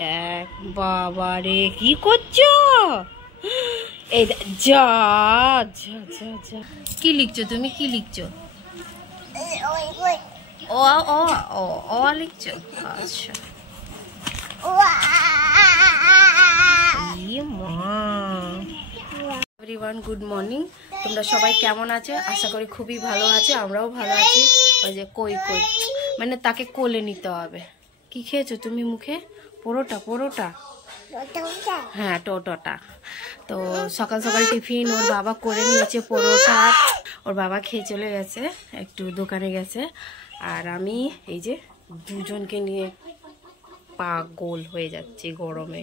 দেখ বাবা রে, কি করছো? এই যা যা যা যা, কি লিখছো তুমি? কি লিখছো? ও ও ও ও লিখছো? আচ্ছা। Everyone, good morning. তোমরা সবাই কেমন আছো? আশা করি খুবই ভালো আছে, আমরাও ভালো আছি। ওই যে কই কই মানে তাকে কোলে নিতে হবে। কি খেয়েছো তুমি মুখে? পরোটা? পরোটা, হ্যাঁ টোটোটা। তো সকাল সকাল টিফিন ওর বাবা করে নিয়েছে পরোটা। ওর বাবা খেয়ে চলে গেছে, একটু দোকানে গেছে। আর আমি এই যে দুজনকে নিয়ে পাগল হয়ে যাচ্ছে গরমে।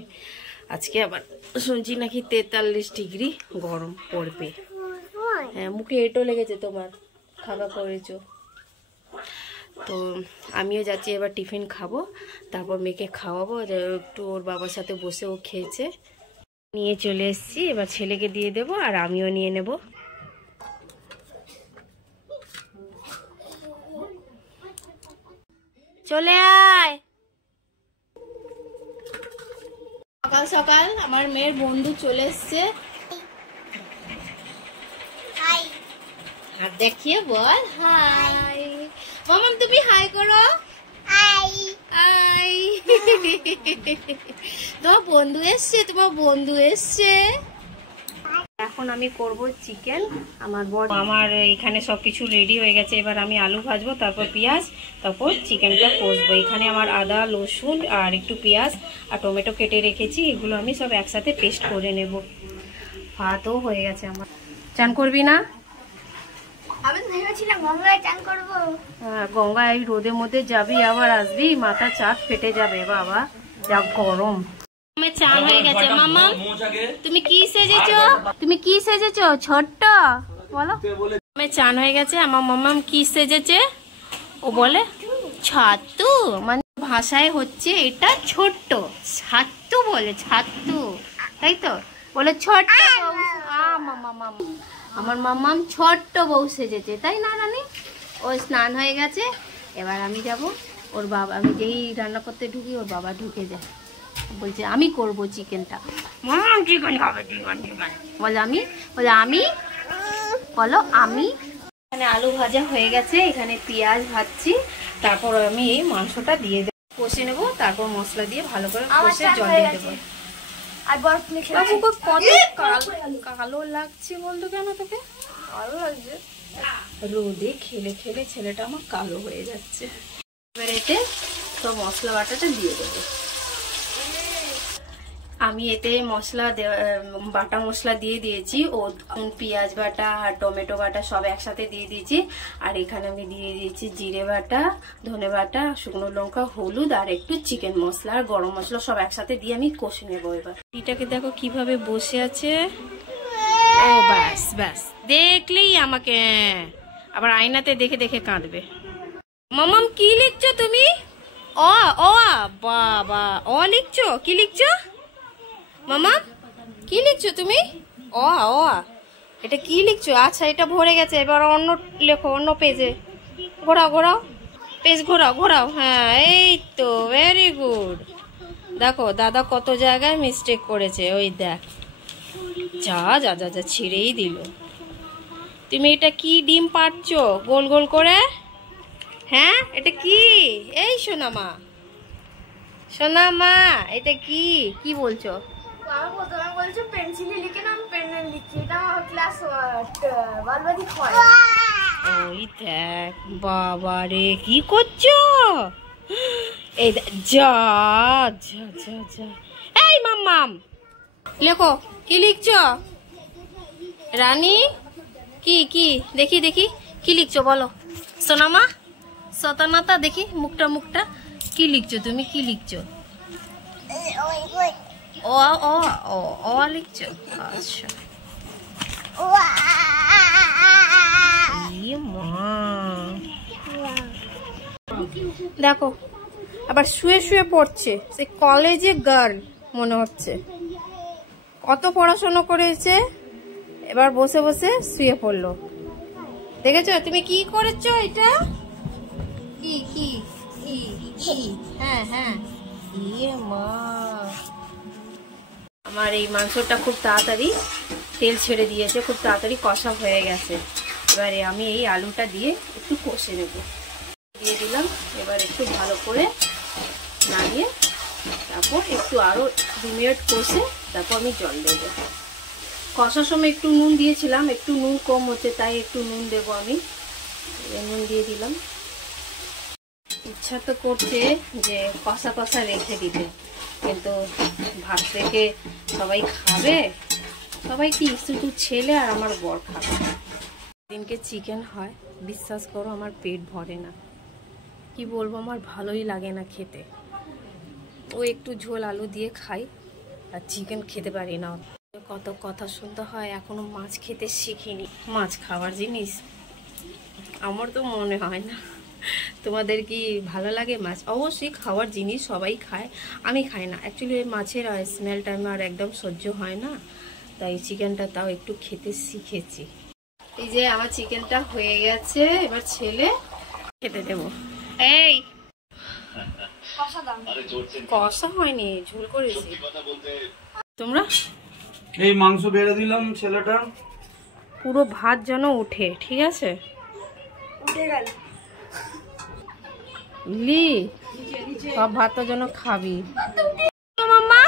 আজকে আবার শুনছি নাকি 43 ডিগ্রি গরম পড়বে। হ্যাঁ, মুখে এঁটো লেগেছে তোমার, খাওয়া করেছো। তো আমিও যাচ্ছি এবার টিফিন খাবো, তারপর মেয়েকে খাওয়াবো। একটু ওর বাবার সাথে বসে ও খেয়েছে, নিয়ে চলে এসেছি। এবার ছেলেকে দিয়ে দেবো আর আমিও নিয়ে নেব। চলে আয়। সকাল সকাল আমার মেয়ের বন্ধু চলে এসছে। হাত দেখিয়ে বল হাই। মামাম তুমি হাই করো। High high. তোমার বন্ধু এসছে, তোমার বন্ধু এসছে। এখন আমি করব চিকেন। আমার এখানে সবকিছু রেডি হয়ে গেছে। এবার আমি আলু ভাজবো, তারপর পেঁয়াজ, তারপর চিকেনটা কষবো। এখানে আমার আদা, রসুন আর একটু পেঁয়াজ আর টমেটো কেটে রেখেছি। এগুলো আমি সব একসাথে পেস্ট করে নেব। ভাতও হয়ে গেছে আমার। চান করবি না? আমি তো ভেবেছিলাম গঙ্গায় চান করব। হ্যাঁ, গঙ্গায় এই রোদের মধ্যে যাবি আবার আসবি, মাথা চাপ ফেটে যাবে বাবা, যা গরম। চান হয়ে গেছে। মামা তুমি কি সেজেছো? তুমি কি সেজেছো? ছোট্ট বলো। চান হয়ে গেছে। আমার মামাম কি সেজেছে? ও বলে ছাতু, মানে ভাষায় হচ্ছে এটা ছোট্ট। ছাতু বলে, ছাতু, তাই তো বলে ছোট্ট। আমার মামাম ছোট্ট বউ সেজেছে, তাই না রানী? ও স্নান হয়ে গেছে। এবার আমি যাব ওর বাবা, আমি যেই রান্না করতে ঢুকি ওর বাবা ঢুকে যায়, বলছে আমি করব চিকেনটা। চিকেন খাবে, চিকেন চিকেন বলে আমি, বলে আমি, বলো আমি। এখানে আলু ভাজা হয়ে গেছে, এখানে পেঁয়াজ ভাজছি। তারপর আমি এই মাংসটা দিয়ে দেবো, কষে নেবো। তারপর মশলা দিয়ে ভালো করে কষে জল দিয়ে দেবো। আর কত কালো লাগছে বলতো? কেন তোকে কালো লাগছে? রোদে খেলে খেলে ছেলেটা আমার কালো হয়ে যাচ্ছে। এবার এতে তো মশলা বাটাটা দিয়ে দেবো। আমি এতে মশলা বাটা মশলা দিয়ে দিয়েছি। ও পেঁয়াজ বাটা আর টমেটো বাটা সব একসাথে দিয়ে দিয়েছি। আর এখানে আমি দিয়ে দিয়েছি জিরে বাটা, ধনে বাটা, শুকনো লঙ্কা, হলুদ আর একটু চিকেন মশলা আর গরম মশলা সব একসাথে দিয়ে আমি কষে নেবো। এবার এটাকে দেখো কিভাবে বসে আছে। ও ব্যাস ব্যাস, দেখলেই আমাকে আবার আয়নাতে দেখে দেখে কাঁদবে। মামাম কি লিখছো তুমি? ও ও বাবা, ও লিখছো? কি লিখছো মামা? কি লিখছো তুমি? ও ও এটা কি লিখছো? আচ্ছা, এটা ভরে গেছে। এবার অন্য লেখো, অন্য পেজে ঘোরাও, ঘোরাও পেজ, ঘোরাও ঘোরাও। হ্যাঁ, এই তো ভেরি গুড। দেখো দাদা কত জায়গায় মিস্টেক করেছে। ওই দেখ, যা যা যা যা ছিঁড়েই দিল। তুমি এটা কি ডিম পাড়ছো গোল গোল করে? হ্যাঁ, এটা কি? এই সোনামা, সোনামা এটা কি? কি বলছো? ওই দেখ বাবা রে, কি করছো? এই যা যা যা যা। এই মাম্মাম লেখো, কি লিখছো রানী? কি কি দেখি দেখি, কি লিখছো বলো সোনামা? সতানাতা দেখি মুখটা, মুখটা কি লিখছো তুমি? কি লিখছো? ও ও ও ও লিখছো? আচ্ছা। দেখো আবার শুয়ে শুয়ে পড়ছে। সে কলেজে গার্ল মনে হচ্ছে, কত পড়াশোনা করেছে, এবার বসে বসে শুয়ে পড়লো। দেখেছো তুমি কি করেছো? এটা কি কি কি কি? হ্যাঁ হ্যাঁ, ইয়ে মা আমার এই মাংসটা খুব তাড়াতাড়ি তেল ছেড়ে দিয়েছে, খুব তাড়াতাড়ি কষা হয়ে গেছে। এবারে আমি এই আলুটা দিয়ে একটু কষে নেব। দিয়ে দিলাম, এবার একটু ভালো করে নাড়িয়ে তারপর একটু আরও 2 মিনিট কষে তারপর আমি জল দেব। কষার সময় একটু নুন দিয়েছিলাম, একটু নুন কম হচ্ছে তাই একটু নুন দেবো আমি। নুন দিয়ে দিলাম। ইচ্ছা তো করছে যে কষা কষা রেখে দিতে, কিন্তু ভাত থেকে সবাই খাবে, সবাই কি শুধু ছেলে আর আমার বর খাবে। দিনকে চিকেন হয়, বিশ্বাস করো আমার পেট ভরে না। কি বলবো, আমার ভালোই লাগে না খেতে। ও একটু ঝোল আলু দিয়ে খাই, আর চিকেন খেতে পারি না। কত কথা শুনতে হয়, এখনো মাছ খেতে শিখিনি। মাছ খাবার জিনিস? আমার তো মনে হয় না। তোমাদের কি ভালো লাগে মাছ? অবশ্যই খাওয়ার জিনিস, সবাই খায়, আমি খাই না। অ্যাকচুয়ালি মাছের স্মেলটা আমার একদম সহ্য হয় না, তাই চিকেনটা তাও একটু খেতে শিখেছি। এই যে আমার চিকেনটা হয়ে গেছে, এবার ছেলে খেতে দেব। এই কষা হয়নি, ঝোল করেছি। তোমরা এই মাংস বেড়ে দিলাম ছেলেটা, পুরো ভাত যেন উঠে, ঠিক আছে? উঠে গেল। লি সব ভাতটা যেন খাবি। মাম্মা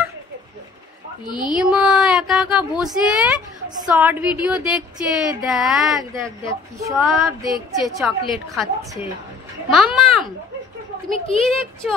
ইমা একা একা বসে শর্ট ভিডিও দেখছে। দেখ দেখ দেখ কি সব দেখছে, চকলেট খাচ্ছে। মাম্মাম তুমি কি দেখছো?